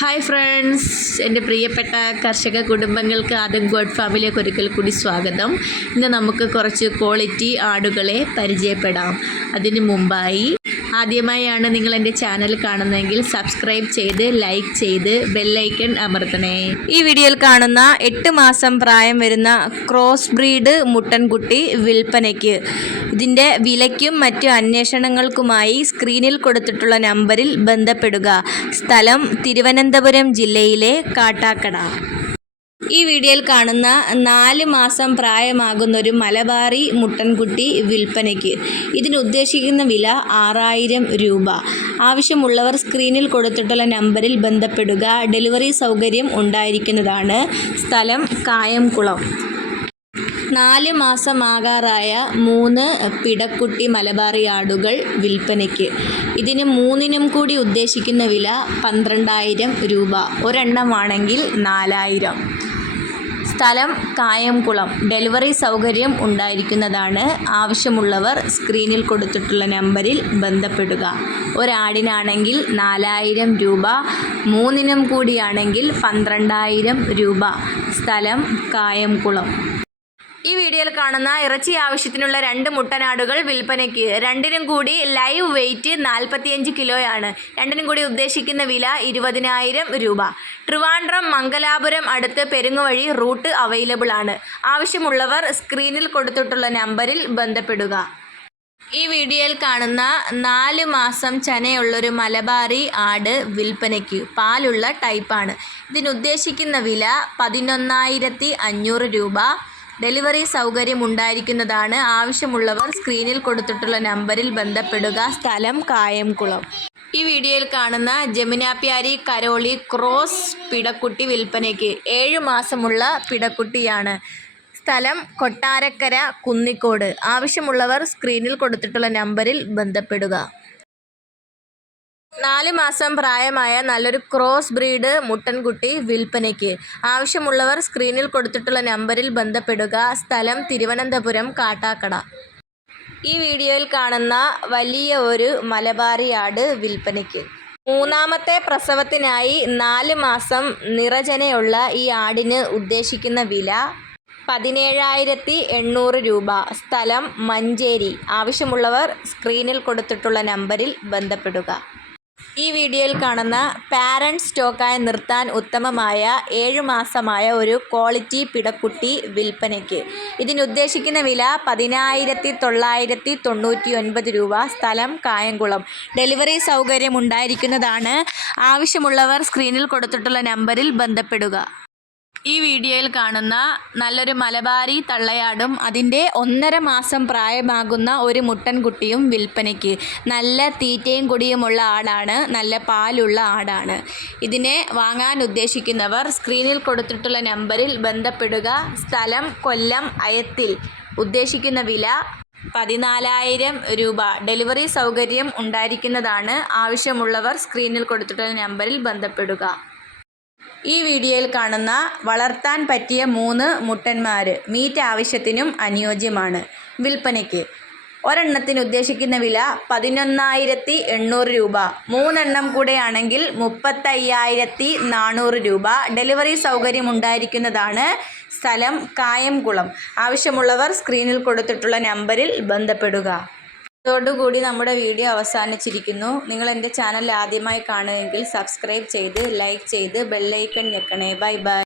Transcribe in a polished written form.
Hi friends, എൻ്റെ പ്രിയപ്പെട്ട കർഷക കുടുംബങ്ങൾക്ക് ആദം ഗോഡ് ഫാമിലിയൊക്കെ ഒരിക്കൽ കൂടി സ്വാഗതം. ഇന്ന് നമുക്ക് കുറച്ച് ക്വാളിറ്റി ആടുകളെ പരിചയപ്പെടാം. അതിന് മുമ്പായി ആദ്യമായാണ് നിങ്ങൾ എൻ്റെ ചാനൽ കാണുന്നതെങ്കിൽ സബ്സ്ക്രൈബ് ചെയ്ത് ലൈക്ക് ചെയ്ത് ബെല്ലൈക്കൺ അമർത്തണേ. ഈ വീഡിയോയിൽ കാണുന്ന 8 മാസം പ്രായം വരുന്ന ക്രോസ് ബ്രീഡ് മുട്ടൻകുട്ടി വിൽപ്പനയ്ക്ക്. ഇതിൻ്റെ വിലയ്ക്കും മറ്റു അന്വേഷണങ്ങൾക്കുമായി സ്ക്രീനിൽ കൊടുത്തിട്ടുള്ള നമ്പറിൽ ബന്ധപ്പെടുക. സ്ഥലം തിരുവനന്തപുരം ജില്ലയിലെ കാട്ടാക്കട. ഈ വീഡിയോയിൽ കാണുന്ന 4 മാസം പ്രായമാകുന്നൊരു മലബാറി മുട്ടൻകുട്ടി വിൽപ്പനയ്ക്ക്. ഇതിന് ഉദ്ദേശിക്കുന്ന വില 6000 രൂപ. ആവശ്യമുള്ളവർ സ്ക്രീനിൽ കൊടുത്തിട്ടുള്ള നമ്പറിൽ ബന്ധപ്പെടുക. ഡെലിവറി സൗകര്യം ഉണ്ടായിരിക്കുന്നതാണ്. സ്ഥലം കായംകുളം. 4 മാസമാകാറായ 3 പിടക്കുട്ടി മലബാറി ആടുകൾ വിൽപ്പനയ്ക്ക്. ഇതിന് 3നും കൂടി ഉദ്ദേശിക്കുന്ന വില 12000 രൂപ. ഒരെണ്ണമാണെങ്കിൽ 4000. സ്ഥലം കായംകുളം. ഡെലിവറി സൗകര്യം ഉണ്ടായിരിക്കുന്നതാണ്. ആവശ്യമുള്ളവർ സ്ക്രീനിൽ കൊടുത്തിട്ടുള്ള നമ്പറിൽ ബന്ധപ്പെടുക. ഒരാടിനാണെങ്കിൽ 4000 രൂപ, 3നും കൂടിയാണെങ്കിൽ 12000 രൂപ. സ്ഥലം കായംകുളം. ഈ വീഡിയോയിൽ കാണുന്ന ഇറച്ചി ആവശ്യത്തിനുള്ള 2 മുട്ടനാടുകൾ വിൽപ്പനയ്ക്ക്. രണ്ടിനും കൂടി ലൈവ് വെയ്റ്റ് 45 കിലോയാണ്. രണ്ടിനും കൂടി ഉദ്ദേശിക്കുന്ന വില 20000 രൂപ. ട്രിവാൻഡ്രം മംഗലാപുരം അടുത്ത് പെരുങ്ങുവഴി റൂട്ട് അവൈലബിൾ ആണ്. ആവശ്യമുള്ളവർ സ്ക്രീനിൽ കൊടുത്തിട്ടുള്ള നമ്പറിൽ ബന്ധപ്പെടുക. ഈ വീഡിയോയിൽ കാണുന്ന 4 മാസം ചനയുള്ളൊരു മലബാറി ആട് വിൽപ്പനയ്ക്ക്. പാലുള്ള ടൈപ്പാണ്. ഇതിനുദ്ദേശിക്കുന്ന വില 11500 രൂപ. ഡെലിവറി സൗകര്യം ഉണ്ടായിരിക്കുന്നതാണ്. ആവശ്യമുള്ളവർ സ്ക്രീനിൽ കൊടുത്തിട്ടുള്ള നമ്പറിൽ ബന്ധപ്പെടുക. സ്ഥലം കായംകുളം. ഈ വീഡിയോയിൽ കാണുന്ന ജമുനാപ്യാരി കരോളി ക്രോസ് പിടക്കുട്ടി വിൽപ്പനയ്ക്ക്. 7 മാസമുള്ള പിടക്കുട്ടിയാണ്. സ്ഥലം കൊട്ടാരക്കര കുന്നിക്കോട്. ആവശ്യമുള്ളവർ സ്ക്രീനിൽ കൊടുത്തിട്ടുള്ള നമ്പറിൽ ബന്ധപ്പെടുക. 4 മാസം പ്രായമായ നല്ലൊരു ക്രോസ് ബ്രീഡ് മുട്ടൻകുട്ടി വിൽപ്പനയ്ക്ക്. ആവശ്യമുള്ളവർ സ്ക്രീനിൽ കൊടുത്തിട്ടുള്ള നമ്പറിൽ ബന്ധപ്പെടുക. സ്ഥലം തിരുവനന്തപുരം കാട്ടാക്കട. ഈ വീഡിയോയിൽ കാണുന്ന വലിയ ഒരു മലബാറി ആട് വിൽപ്പനയ്ക്ക്. 3ാമത്തെ പ്രസവത്തിനായി 4 മാസം നിറചനയുള്ള ഈ ആടിന് ഉദ്ദേശിക്കുന്ന വില 17800 രൂപ. സ്ഥലം മഞ്ചേരി. ആവശ്യമുള്ളവർ സ്ക്രീനിൽ കൊടുത്തിട്ടുള്ള നമ്പറിൽ ബന്ധപ്പെടുക. ഈ വീഡിയോയിൽ കാണുന്ന പാരൻറ് സ്റ്റോക്കായി നിർത്താൻ ഉത്തമമായ 7 മാസമായ ഒരു ക്വാളിറ്റി പിടക്കുട്ടി വിൽപ്പനയ്ക്ക്. ഇതിനുദ്ദേശിക്കുന്ന വില 10999 രൂപ. സ്ഥലം കായംകുളം. ഡെലിവറി സൗകര്യം ഉണ്ടായിരിക്കുന്നതാണ്. ആവശ്യമുള്ളവർ സ്ക്രീനിൽ കൊടുത്തിട്ടുള്ള നമ്പറിൽ ബന്ധപ്പെടുക. ഈ വീഡിയോയിൽ കാണുന്ന നല്ലൊരു മലബാരി തള്ളയാടും അതിൻ്റെ 1.5 മാസം പ്രായമാകുന്ന ഒരു മുട്ടൻകുട്ടിയും വിൽപ്പനയ്ക്ക്. നല്ല തീറ്റയും കുടിയുമുള്ള ആടാണ്. നല്ല പാലുള്ള ആടാണ്. ഇതിനെ വാങ്ങാൻ ഉദ്ദേശിക്കുന്നവർ സ്ക്രീനിൽ കൊടുത്തിട്ടുള്ള നമ്പറിൽ ബന്ധപ്പെടുക. സ്ഥലം കൊല്ലം അയത്തിൽ. ഉദ്ദേശിക്കുന്ന വില 14000 രൂപ. ഡെലിവറി സൗകര്യം ഉണ്ടായിരിക്കുന്നതാണ്. ആവശ്യമുള്ളവർ സ്ക്രീനിൽ കൊടുത്തിട്ടുള്ള നമ്പറിൽ ബന്ധപ്പെടുക. ഈ വീഡിയോയിൽ കാണുന്ന വളർത്താൻ പറ്റിയ 3 മുട്ടന്മാർ മീറ്റ് ആവശ്യത്തിനും അനുയോജ്യമാണ്. വിൽപ്പനയ്ക്ക്. ഒരെണ്ണത്തിന് ഉദ്ദേശിക്കുന്ന വില 11800 രൂപ. 3 എണ്ണം കൂടെയാണെങ്കിൽ 35400 രൂപ. ഡെലിവറി സൗകര്യം ഉണ്ടായിരിക്കുന്നതാണ്. സ്ഥലം കായംകുളം. ആവശ്യമുള്ളവർ സ്ക്രീനിൽ കൊടുത്തിട്ടുള്ള നമ്പറിൽ ബന്ധപ്പെടുക. ഇതോടുകൂടി നമ്മുടെ വീഡിയോ അവസാനിച്ചിരിക്കുന്നു. നിങ്ങൾ എൻ്റെ ചാനൽ ആദ്യമായി കാണുമെങ്കിൽ സബ്സ്ക്രൈബ് ചെയ്ത് ലൈക്ക് ചെയ്ത് ബെല്ലൈക്കൺ ഞെക്കണേ. Bye by.